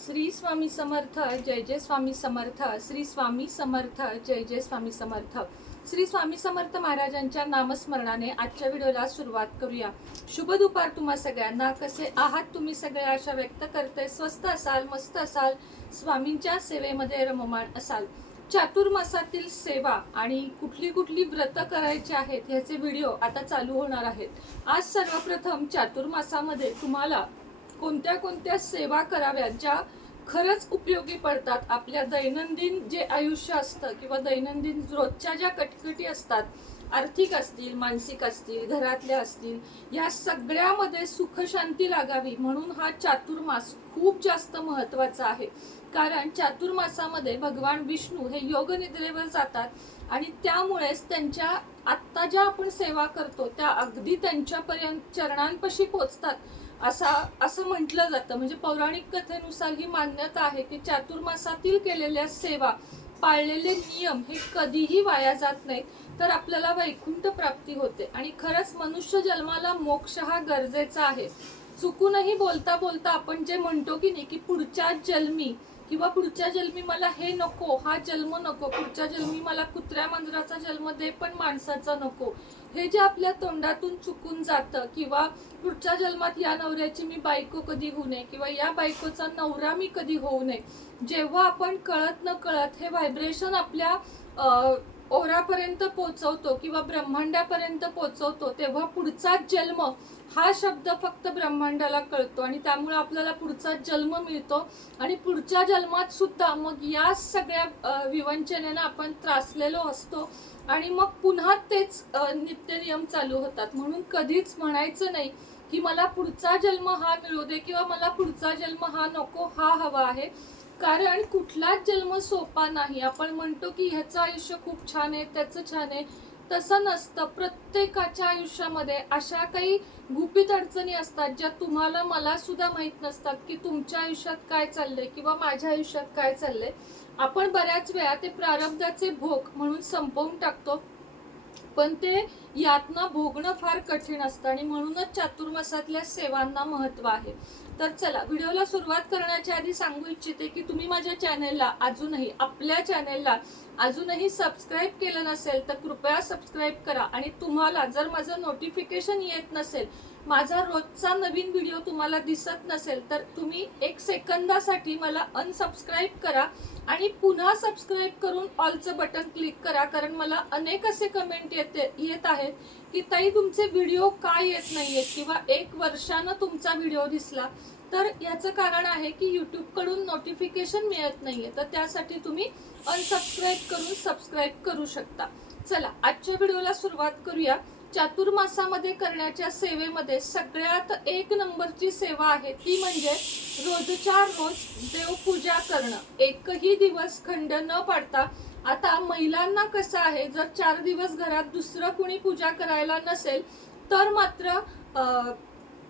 श्री स्वामी समर्थ, जय जय स्वामी समर्थ. श्री स्वामी समर्थ, जय जय स्वामी समर्थ. श्री स्वामी समर्थ महाराजांच्या नामस्मरणाने आजच्या व्हिडिओला सुरुवात करूया. शुभ दुपार तुम्हा सगळ्यांना. कसे आहात तुम्ही सगळे आशा व्यक्त करते. स्वस्त असाल, मस्त असाल, स्वामींच्या सेवेमध्ये रममाण असाल. चातुर्मासातील सेवा आणि कुठली कुठली व्रत करायची आहेत ह्याचे व्हिडिओ आता चालू होणार आहेत. आज सर्वप्रथम चातुर्मासामध्ये तुम्हाला कोणत्या कोणत्या सेवा कराव्यात ज्या खरंच उपयोगी पडतात. आपल्या दैनंदिन जे आयुष्य असतं किंवा दैनंदिन रोजच्या ज्या कटकटी असतात, आर्थिक असतील, मानसिक असतील, घरातल्या असतील, या सगळ्यामध्ये सुख शांती लागावी म्हणून हा चातुर्मास खूप जास्त महत्त्वाचा आहे. कारण चातुर्मासामध्ये भगवान विष्णू हे योग निद्रेवर जातात आणि त्यामुळेच त्यांच्या आत्ता ज्या आपण सेवा करतो त्या अगदी त्यांच्यापर्यंत चरणांपाशी पोचतात असं म्हटलं जातं. म्हणजे पौराणिक कथेनुसार ही मान्यता आहे की चातुर्मासातील केलेल्या सेवा, पाळलेले नियम हे कधीही वाया जात नाहीत, तर आपल्याला वैकुंठ प्राप्ती होते. आणि खरंच मनुष्य जन्माला मोक्ष हा गरजेचा आहे. चुकूनही बोलता बोलता आपण जे म्हणतो की नाही की पुढच्या जन्मी किंवा पुढच्या जन्मी मला हे नको, हा जन्म नको, पुढच्या जन्मी मला कुत्र्या मांजराचा जन्म दे पण माणसाचा नको, हे जे आपल्या तोंडातून चुकून जातं, किंवा पुढच्या जन्मात या नवऱ्याची मी बायको कधी होऊ नये किंवा या बायकोचा नवरा मी कधी होऊ नये, जेव्हा आपण कळत न कळत हे व्हायब्रेशन आपल्या ओरापर्यंत पोचवतो किंवा ब्रह्मांडापर्यंत पोचवतो, तेव्हा पुढचा जन्म हा शब्द फक्त ब्रह्मांडाला कळतो आणि त्यामुळे आपल्याला पुढचा जन्म मिळतो. आणि पुढच्या जन्मात सुद्धा मग या सगळ्या विवंचनेनं आपण त्रासलेलो असतो आणि मग पुन्हा तेच नित्य नियम चालू होतात. म्हणून कधीच म्हणायचं नाही की मला पुढचा जन्म हा मिळू दे किंवा मला पुढचा जन्म हा नको, हा हवा आहे. कारण कुठलाच जन्म सोपा नाही. आपण म्हणतो की ह्याचं आयुष्य खूप छान आहे, त्याचं छान आहे, तसं नसतं. प्रत्येकाच्या आयुष्यामध्ये अशा काही गुपित अडचणी असतात ज्या तुम्हाला मला सुद्धा माहीत नसतात की तुमच्या आयुष्यात काय चाललंय किंवा माझ्या आयुष्यात काय चाललंय. आपण बऱ्याच वेळा ते प्रारब्धाचे भोग म्हणून संपवून टाकतो, पण ते यातना भोगणं फार कठीण असतं आणि म्हणूनच चातुर्मासातल्या सेवांना महत्त्व आहे. तर चला, व्हिडिओला सुरुवात करण्याच्या आधी सांगू इच्छिते की तुम्ही माझ्या चॅनेलला अजूनही, आपल्या चॅनेलला अजूनही सबस्क्राईब केलं नसेल तर कृपया सबस्क्राईब करा. आणि तुम्हाला जर माझं नोटिफिकेशन येत नसेल, माझा रोजचा नवीन व्हिडिओ तुम्हाला दिसत नसेल, तर तुम्ही 1 सेकंदासाठी मला अनसबस्क्राईब करा आणि पुन्हा सबस्क्राईब करून ऑलचं बटन क्लिक करा. कारण मला अनेक असे कमेंट येत आहेत की ताई तुमचे व्हिडिओ का येत नाहीयेत किंवा 1 वर्षानं तुमचा व्हिडिओ दिसला. तर याचं कारण आहे की यूट्यूब कडून नोटिफिकेशन मिळत नाहीये, तर त्यासाठी तुम्ही अनसबस्क्राईब करून सबस्क्राईब करू शकता. चला, आजच्या व्हिडिओला सुरुवात करूया. चातुर्मासामध्ये करण्याच्या सेवेमध्ये सगळ्यात 1 नंबरची सेवा आहे ती म्हणजे रोजच्या रोज देवपूजा करणं, एकही दिवस खंड न पाडता. आता महिलांना कसं आहे, जर 4 दिवस घरात दुसरं कुणी पूजा करायला नसेल तर मात्र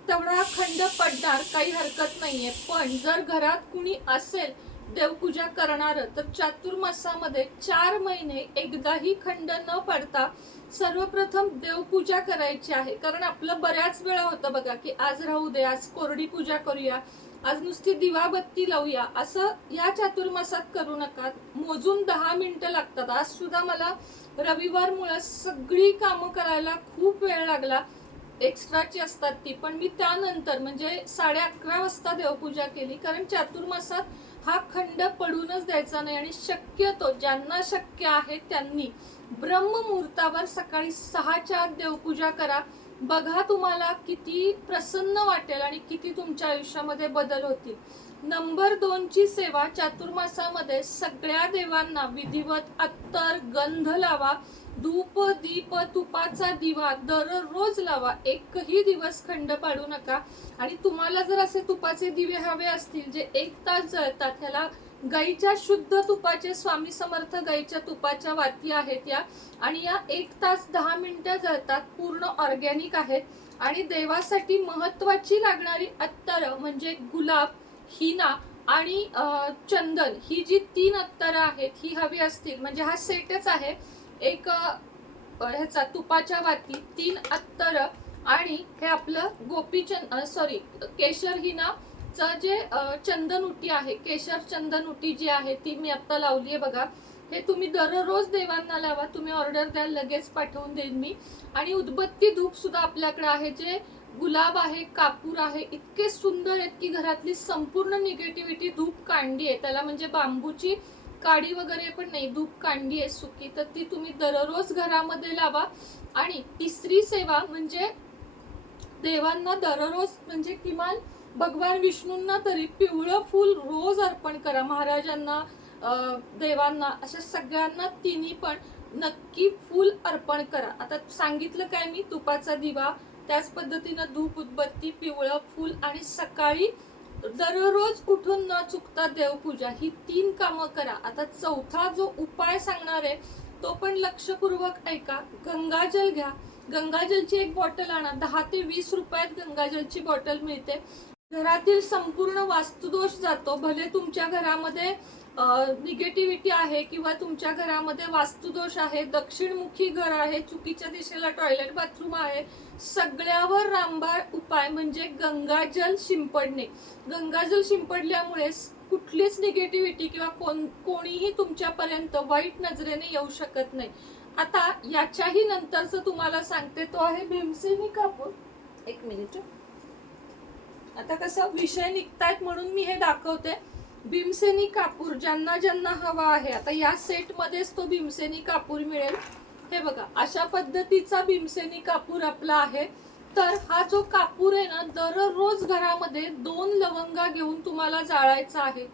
तेवढा खंड पडणार, काही हरकत नाहीये. पण जर घरात कुणी असेल देवपूजा करणार तर चातुर्मासामध्ये 4 महिने एकदाही खंड न पडता सर्वप्रथम देवपूजा करायची आहे. कारण आपलं बऱ्याच वेळा होतं बघा की आज राहू दे, आज कोरडी पूजा करूया, आज नुसती दिवाबत्ती लावूया, असं या चातुर्मासात करू नका. मोजून 10 मिनिटं लागतात. आज सुद्धा मला रविवारमुळे सगळी कामं करायला खूप वेळ लागला, एक्स्ट्राची असतात ती, पण मी त्यानंतर म्हणजे 11:30 वाजता देवपूजा केली. कारण चातुर्मासात हा खंड पडूनच द्यायचा नाही. आणि शक्यतो ज्यांना शक्य आहे त्यांनी ब्रह्ममुहूर्तावर सकाळी 6च्या आत देवपूजा करा. बघा तुम्हाला किती प्रसन्न वाटेल आणि किती तुमच्या आयुष्यामध्ये बदल होतील. नंबर 2 ची सेवा चातुर्मासामध्ये सगळ्या देवांना विधिवत अत्तर गंध लावा. धूप दीप तुपाचा दिवा दररोज लावा, एकही दिवस खंड पाडू नका. आणि तुम्हाला जर असे तुपाचे दिवे हवे असतील जे 1 तास जळतात, ह्याला गाईच्या शुद्ध तुपाचे, स्वामी समर्थ गाईच्या तुपाच्या वाती आहेत या, आणि या 1 तास 10 मिनिटं जळतात, पूर्ण ऑर्गॅनिक आहेत. आणि देवासाठी महत्वाची लागणारी अत्तर म्हणजे गुलाब, हिना आणि चंदन, ही जी 3 अत्तरं आहेत ही हवी असतील. म्हणजे हा सेटच आहे, एक ह्याचा तुपाच्या वाती, 3 अत्तर आणि हे आपलं केशर हिना जे चंदन उटी आहे, केशर चंदन उटी जी आहे ती मी आता लावली आहे बघा. हे तुम्ही दररोज देवांना लावा. तुम्ही ऑर्डर द्या, लगेच पाठवून देईन मी. आणि उदबत्ती धूप सुद्धा आपल्याकडे आहे, जे गुलाब आहे, कापूर आहे, इतके सुंदर आहेत की घरातली संपूर्ण निगेटिव्हिटी धूप कांडी आहे त्याला, म्हणजे बांबूची काडी वगैरे पण नाही, धूप कांडी आहे सुकी, तर ती तुम्ही दररोज घरामध्ये लावा. आणि तिसरी सेवा म्हणजे देवांना दररोज म्हणजे किमान भगवान विष्णूंना तरी पिवळं फूल रोज अर्पण करा. महाराजांना, देवांना, अशा सगळ्यांना तिन्ही पण नक्की फूल अर्पण करा. आता सांगितलं काय मी, तुपाचा दिवा, त्याच पद्धतीनं धूप, उदबत्ती, पिवळं फूल आणि सकाळी दररोज उठून न चुकता देवपूजा, ही 3 कामं करा. आता चौथा जो उपाय सांगणार आहे तो पण लक्षपूर्वक ऐका. गंगाजल घ्या. गंगाजलची एक बॉटल आणा. 10 ते 20 रुपयात गंगाजलची बॉटल मिळते. घरातील संपूर्ण वास्तुदोष जातो. भले तुमच्या घरामध्ये निगेटिव्हिटी आहे किंवा तुमच्या घरामध्ये वास्तुदोष आहे, दक्षिणमुखी घर आहे, चुकीच्या दिशेला टॉयलेट बाथरूम आहे, सगळ्यावर रामबाण उपाय म्हणजे गंगाजल शिंपडणे. गंगाजल शिंपडल्यामुळे कुठलीच निगेटिव्हिटी किंवा कोणीही तुमच्यापर्यंत वाईट नजरेने येऊ शकत नाही. आता याच्याही नंतरच तुम्हाला सांगते, तो आहे भीमसेनी कापूर. एक मिनिट. आता कसं विषय निघतायत म्हणून मी हे दाखवते. भीमसेनी कापूर ज्यांना ज्यांना हवा आहे, आता या सेट मध्येच तो भीमसेनी कापूर मिळेल. हे बघा, अशा पद्धतीचा भीमसेनी कापूर आपला आहे. तर हा जो कापूर आहे ना, दररोज घरामध्ये 2 लवंगा घेऊन तुम्हाला जाळायचा आहे.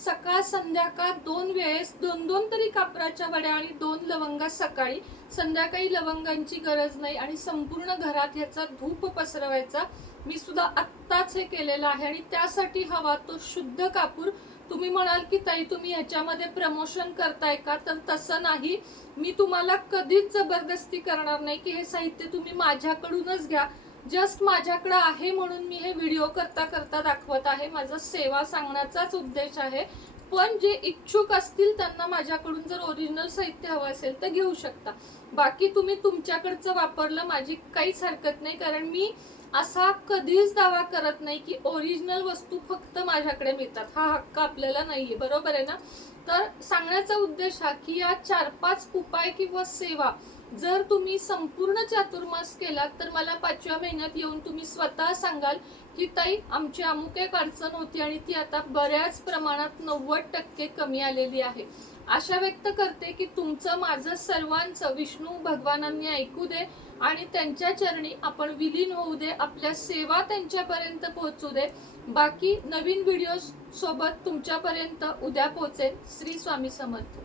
सकाळ संध्याकाळ 2 वेळेस 2-2 तरी कापराच्या वड्या आणि 2 लवंगा सकाळी. संध्याकाळी लवंगांची गरज नाही. आणि संपूर्ण घरात ह्याचा धूप पसरवायचा. मी सुद्धा आत्ताच हे केलेलं आहे. आणि त्यासाठी हवा तो शुद्ध कापूर. तुम्ही म्हणाल की ताई तुम्ही ह्याच्यामध्ये प्रमोशन करताय का, तर तसं नाही. मी तुम्हाला कधीच जबरदस्ती करणार नाही की हे साहित्य तुम्ही माझ्याकडूनच घ्या. जस्ट माझ्याकडे आहे म्हणून मी हे व्हिडिओ करता करता दाखवत आहे. माझा सेवा सांगण्याचाच उद्देश आहे. पण जे इच्छुक असतील त्यांना माझ्याकडून जर ओरिजिनल साहित्य हवं असेल तर घेऊ शकता. बाकी तुम्ही तुमच्याकडचं वापरलं माझी काहीच हरकत नाही, कारण मी असा कधीच दावा करत नाही की ओरिजिनल वस्तू फक्त माझ्याकडे मिळतात. हा हक्क आपल्याला नाहीये, बरोबर आहे ना. तर सांगण्याचा उद्देश हा की या 4-5 उपाय किंवा सेवा जर तुम्ही संपूर्ण चातुर्मास केलात तर मला 5व्या महिन्यात येऊन तुम्ही स्वतः सांगाल की ताई आमची अमुक एक अडचण होती आणि ती आता बऱ्याच प्रमाणात 90% कमी आलेली आहे. आशा व्यक्त करते की तुमचं माझं सर्वांचं विष्णू भगवानांनी ऐकू दे आणि त्यांच्या चरणी आपण विलीन होऊ दे. आपल्या सेवा त्यांच्यापर्यंत पोहोचू दे. बाकी नवीन व्हिडिओ सोबत तुमच्यापर्यंत उद्या पोहोचेल. श्री स्वामी समर्थ.